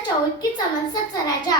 माणसाच्या ओळखीचा माणसाचा राजा.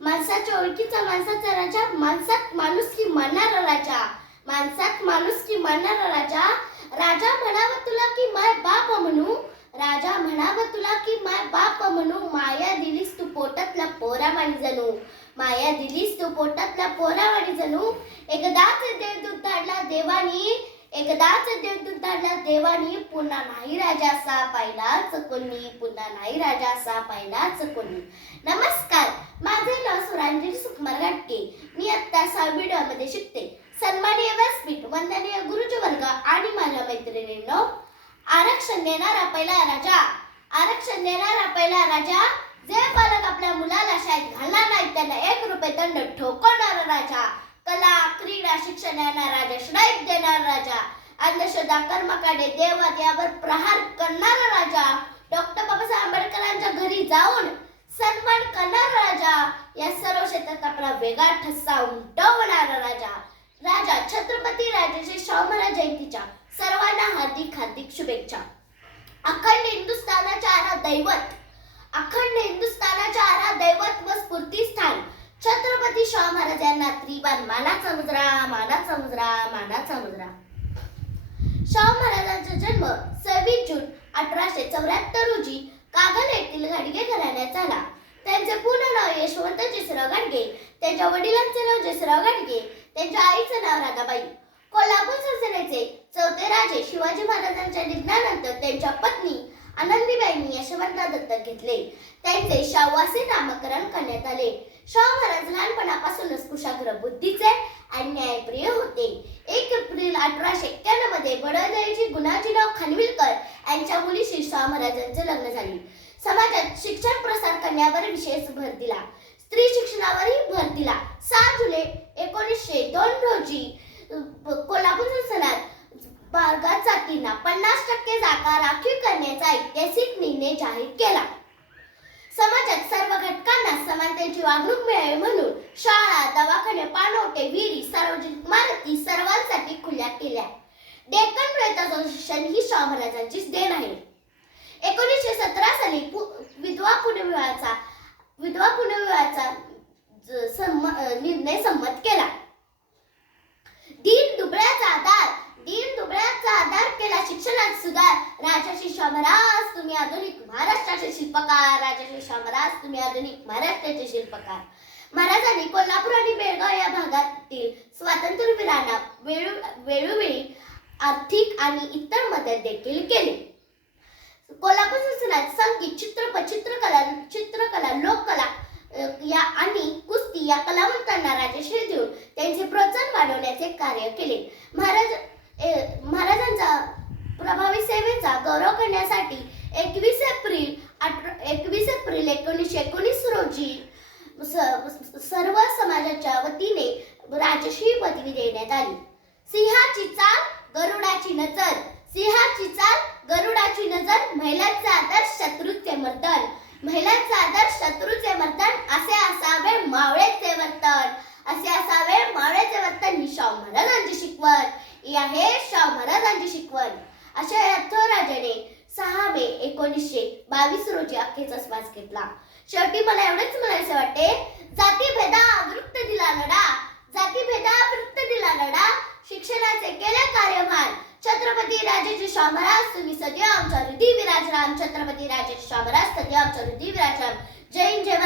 माणसाच्या ओळखीचा माणसाचा राजा माणसात माणूस की मानणारा राजा. माणसात माणूस की मानणारा राजा. राजा म्हणाव तुला की माय बाप म्हणू. राजा म्हणावं तुला की माय बाप म्हणू. माया दिलीस तू पोटातला पोरावाणी जणू. माया दिलीस तू पोटातल्या पोरावाणी जणू. एकदाच देव दूध धाडला देवानी. एकदाच देवदूतांना देवानी पुन्हा नाही राजा असा पाहिलाच कोणी. पुन्हा नाही राजा असा पाहिलाच कोणी. नमस्कार माझे नाव सुरांजली सुकुमार घाटके मी आत्ता सहाव्या मध्ये शिकते. सन्मानीय व्यासपीठ वंदनीय गुरुजी वर्ग आणि माझ्या मैत्रिणींनो आरक्षण देणारा पहिला राजा. आरक्षण देणारा पहिला राजा. जे पालक आपल्या मुलाला शाळेत घालणार नाही त्यांना एक रुपये दंड ठोकवणारा राजा. कला क्रीडा शिक्षण देणारा राजा श्राईप देणारा राजा. अंधश्रद्धा कर्मकांडे देवात यावर प्रहार करणारा राजा. डॉक्टर बाबासाहेब आंबेडकरांच्या घरी जाऊन सन्मान करणारा राजा. या सर्व क्षेत्रात आपला वेगळा ठसा उमटवणारा राजा. राजा छत्रपती राजाचे शाहू महाराज जयंतीच्या सर्वांना हार्दिक हार्दिक शुभेच्छा. अखंड हिंदुस्थानाच्या आरा दैवत. अखंड हिंदुस्थानाच्या आरा दैवत व स्फूर्तीस्थान छत्रपती शाहू महाराजांना त्रिवार मानाचा मुजरा मानाचा मुजरा मानाचा मुजरा शाहू महाराजांचा जन्म सव्वीस जून अठराशे चौऱ्याहत्तर रोजी कागल येथील घाडगे घराण्यात झाला. त्यांचे पूर्ण नाव यशवंत जेसराव गाडगे त्यांच्या वडिलांचे नाव जसराव गाडगे त्यांच्या आईचं नाव राधाबाई. कोल्हापूर संस्थानाचे चौथे राजे शिवाजी महाराजांच्या निधनानंतर त्यांच्या पत्नी आनंदीबाईंनी यशवंत दत्तक घेतले. त्यांचे शाहू नामकरण करण्यात आले. शाहू महाराज लहानपणापासूनच कुशाग्र बुद्धीचे आणि न्यायप्रिय होते. एक एप्रिल अठराशे एक्क्याण्णवमध्ये बडोद्याची गुणाजीराव खानविलकर यांच्या मुलीशी शाहू महाराजांचे लग्न झाले. समाजात शिक्षण प्रसार करण्यावर विशेष भर दिला. स्त्री शिक्षणावरही भर दिला. सहा जुलै एकोणीसशे दोन रोजी कोल्हापूर संस्थानात बाळगात जातींना पन्नास टक्के जागा राखीव करण्याचा ऐतिहासिक निर्णय जाहीर केला. समाजात सर्व घटकांना समानतेची वागणूक मिळावी म्हणून शाळा दवाखाने पाणवटे विहिरी सार्वजनिक इमारती सर्वांसाठी खुल्या केल्या. डेक्कन प्रयत्नाचं शिक्षण ही शाहू महाराजांचीच देण आहे. एकोणीसशे सतरा साली पु- विधवा पुनर्विवाहाचा विधवा पुनर्विवाहाचा निर्णय संमत केला. दीन दुबळ्याचा आधार दीन दुबळ्याचा आधार राजर्षी राजाशी शामराज तुम्ही आधुनिक महाराष्ट्राचे शिल्पकार. राजर्षी शामराज तुम्ही आधुनिक महाराष्ट्राचे शिल्पकार. महाराजांनी कोल्हापूर आणि बेळगाव या भागातील स्वातंत्र्यवीरांना वेळो वेळोवेळी आर्थिक आणि इतर मदत देखील केली. कोल्हापूर संस्थानात संगीत चित्रपट चित्रकला चित्रकला लोककला या आणि कुस्ती या कलावंतांना राजश्री देऊन त्यांचे प्रोत्साहन वाढवण्याचे कार्य केले. महाराज ए, महाराजांचा एकवीस एप्रिल अठरा एकवीस एप्रिल एकोणीसशे एकोणीस रोजी स- सर्व समाजाच्या वतीने राजश्री पदवी देण्यात आली. सिंहाची चाल गरुडाची नजर सिंहाची चाल गरुडाची नजर महिलांचा आदर्श शत्रूचे मर्दन महिलांचा आदर्श शत्रूचे मर्दन असे असावे मावळेचे वर्तन असे असावे मावळेचे वर्तन ही शाहू महाराजांची शिकवण ही आहे शाहू महाराजांची शिकवण अशा या थोर राजाने सहा मे एकोणीसशे बावीस रोजी अखेरचा श्वास घेतला. शेवटी मला एवढेच म्हणायचे वाटते जाती भेदा वृत्त दिला लढा जाती भेदा वृत्त दिला लढा शिक्षणाचे केले कार्यभार. छत्रपती राजेचे शाहू महाराज तुम्ही सदैव आमच्या हृदय विराजराम छत्रपती राजेचे शाहू महाराज सदैव आमच्या हृदय विराजराम. जय हिंद जय